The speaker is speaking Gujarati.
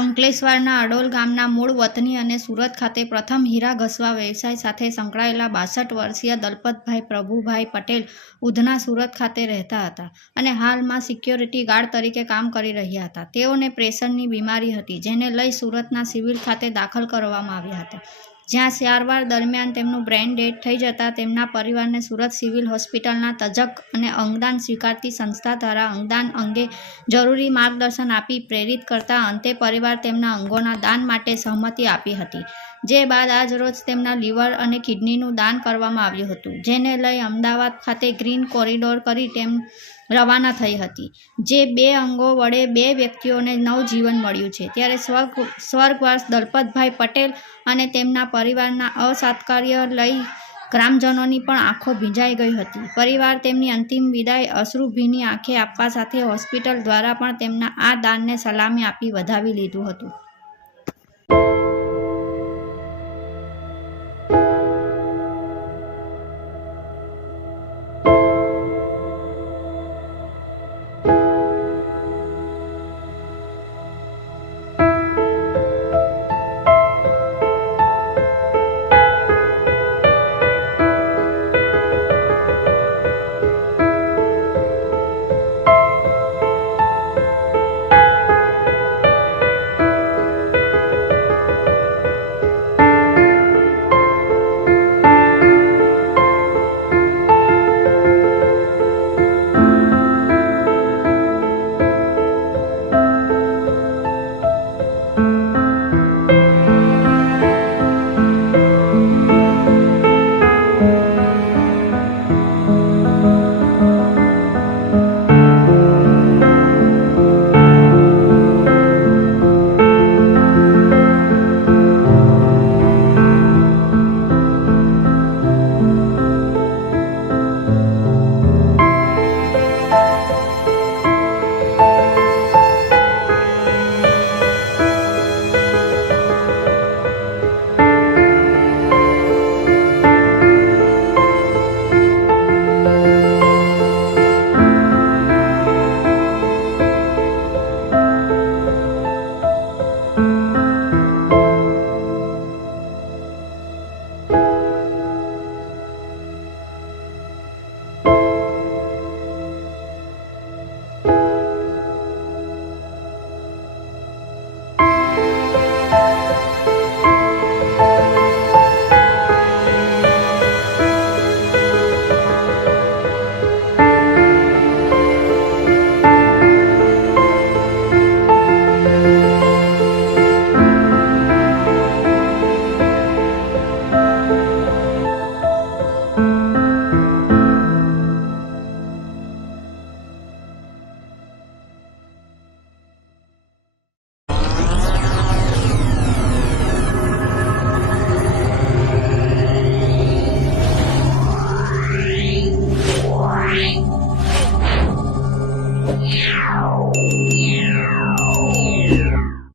અંકલેશ્વરના અડોલ ગામના મૂળ વતની અને સુરત ખાતે પ્રથમ હીરા ઘસવા વ્યવસાય સાથે સંકળાયેલા બાસઠ વર્ષીય દલપતભાઈ પ્રભુભાઈ પટેલ ઉધના સુરત ખાતે રહેતા હતા અને હાલમાં સિક્યોરિટી ગાર્ડ તરીકે કામ કરી રહ્યા હતા. તેઓને પ્રેશરની બીમારી હતી, જેને લઈ સુરતના સિવિલ ખાતે દાખલ કરવામાં આવ્યા હતા. જ્યાં સારવાર દરમિયાન તેમનું બ્રેઇન ડેડ થઈ જતાં તેમના પરિવારને સુરત સિવિલ હોસ્પિટલના તજક અને અંગદાન સ્વીકારતી સંસ્થા દ્વારા અંગદાન અંગે જરૂરી માર્ગદર્શન આપી પ્રેરિત કરતા અંતે પરિવાર તેમના અંગોના દાન માટે સહમતિ આપી હતી. જે બાદ આજ રોજ તેમના લીવર અને કિડનીનું દાન કરવામાં આવ્યું હતું, જેને લઈ અમદાવાદ ખાતે ગ્રીન કોરિડોર કરી તેમ રવાના થઈ હતી. જે બે અંગો વડે બે વ્યક્તિઓને નવજીવન મળ્યું છે. ત્યારે સ્વર્ગ, સ્વર્ગવાસ દલપતભાઈ પટેલ અને તેમના પરિવારના અસાત્કાર્ય લઈ ગ્રામજનોની પણ આંખો ભીંજાઈ ગઈ હતી. પરિવાર તેમની અંતિમ વિદાય અશ્રુભીની આંખે આપવા સાથે હોસ્પિટલ દ્વારા પણ તેમના આ દાનને સલામી આપી વધાવી લીધું હતું.